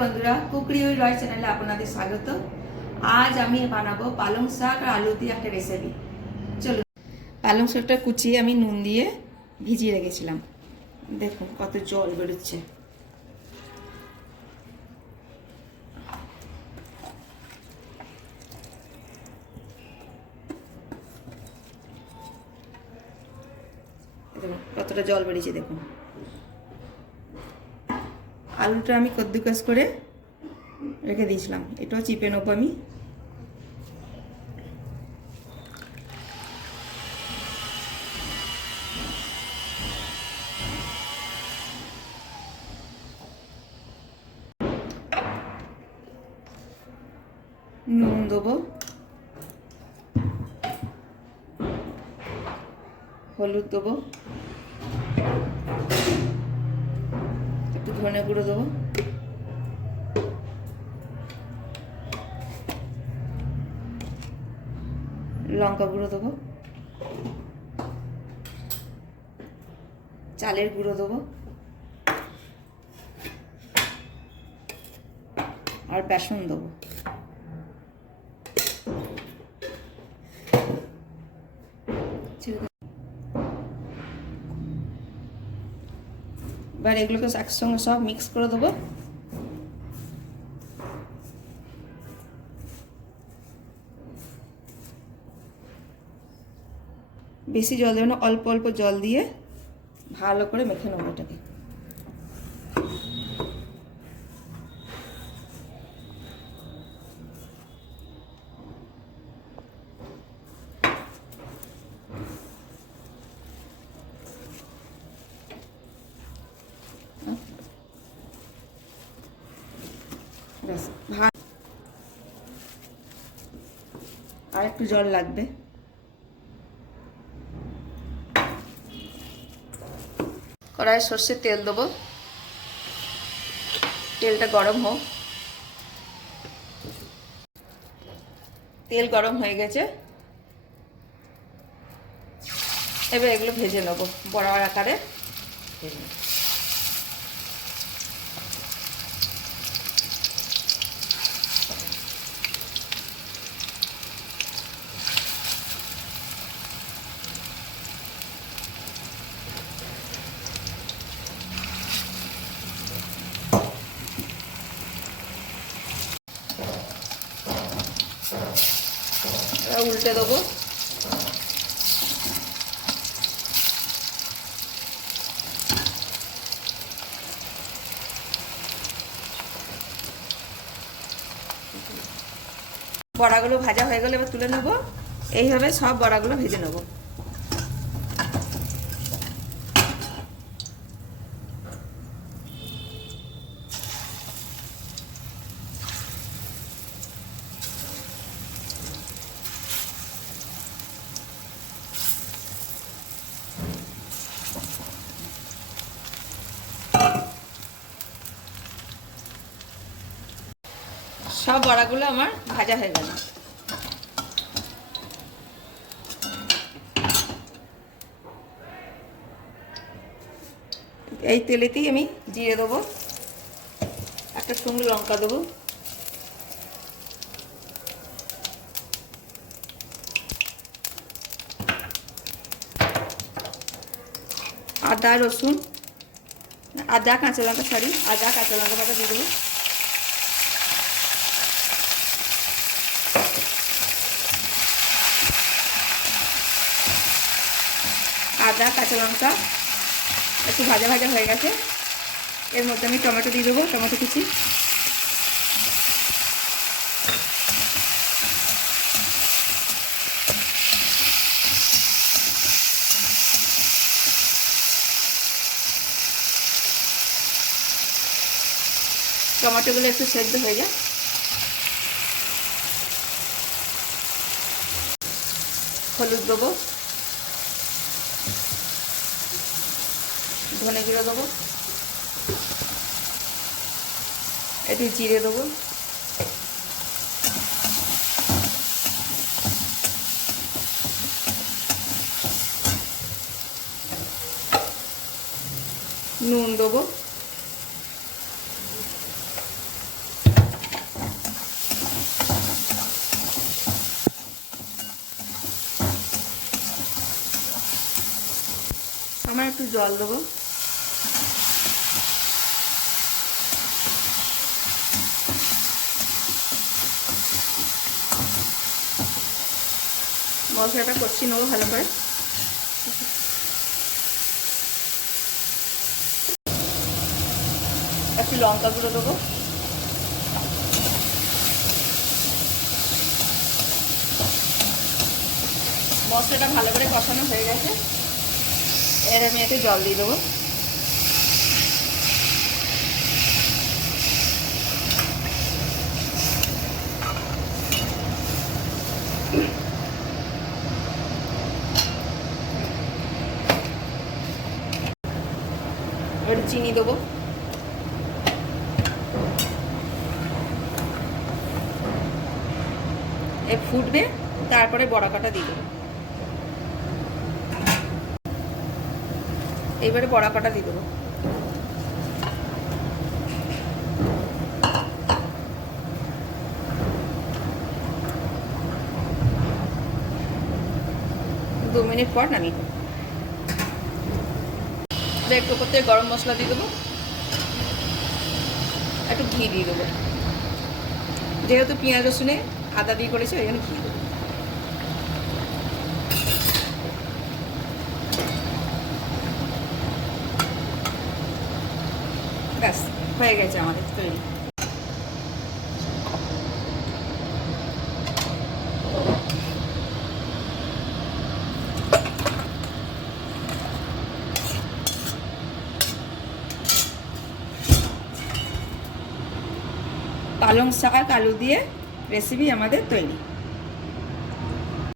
বন্ধুরা, কুকরি উইথ রয় চ্যানেলে আপনাদের স্বাগত। আজ আমি বানাবো পালং শাক আর আলু দিয়ে একটা রেসিপি। চলুন। পালং শাকটা কুচিয়ে আমি নুন দিয়ে ভিজিয়ে রেখেছিলাম। দেখুন কত জল বেরোচ্ছে। দেখুন কতটা জল বেরিয়েছে। দেখুন আলুটা আমি কদ্দুকাস করে রেখে দিয়েছিলাম, এটাও চিপে নেবো আমি। নুন দেবো, হলুদ দেবো, একটু ধনে গুঁড়ো দেবো, লঙ্কা গুঁড়ো দেবো, চালের গুঁড়ো দেবো আর বেসন দেবো। এবার এগুলোকে একসঙ্গে সব মিক্স করে দেবো। বেশি জল দেবো না, অল্প অল্প জল দিয়ে ভালো করে মেখে নেবো এটাকে। আর একটু জল লাগবে। কড়াইয়ে সর্ষের তেল দেবো, তেলটা গরম হোক। তেল গরম হয়ে গেছে, এবার এগুলো ভেজে নেবো বড় বড় আকারে ভেজে নেব। উল্টে দেবো। বড়াগুলো ভাজা হয়ে গেলে এবার তুলে নেব। এইভাবে সব বড়াগুলো ভেজে নেব। সব বড়াগুলো আমার ভাজা হয়ে গেল। এই তেলেতেই আমি জিরে দেবো, একটা শুকনো লঙ্কা দেবো, আদা রসুন, আদা কাঁচা লঙ্কা আদা কাঁচা লঙ্কা বাটা দিয়ে দেবো। আদা কাঁচা লঙ্কা একটু ভাজা ভাজা হয়ে গেছে, এর মধ্যে আমি টমেটো দিয়ে দেবো, টমেটো কুচি। টমেটোগুলো একটু সেদ্ধ হয়ে যায়। হলুদ দেবো, ধনে গুঁড়ো দেবো, একটু জিরে দেবো, নুন দেবো, একটু জল দেবো। মশলাটা কষি নেবো ভালো করে। একটু লঙ্কা গুঁড়ো দেবো। মশলাটা ভালো করে কষানো হয়ে গেছে, এর আমি একটু জল দিয়ে দেবো। একটু চিনি দেবো। এ ফুটবে, তারপরে বড়া কাটা দিয়ে দেবো। এবারে বড়া কাটা দিয়ে দেবো। দু মিনিট পর নামিয়ে দেবো। একটু করতে গরম মশলা দিয়ে দেবো, একটু ঘি দিয়ে দেবো। যেহেতু পেঁয়াজ রসুনে আদা দিয়ে করেছি ওই জন্য ঘি দেবো। ব্যাস হয়ে গেছে আমাদের তৈরি। পালং শাক আলু দিয়ে রেসিপি আমাদের তৈরি।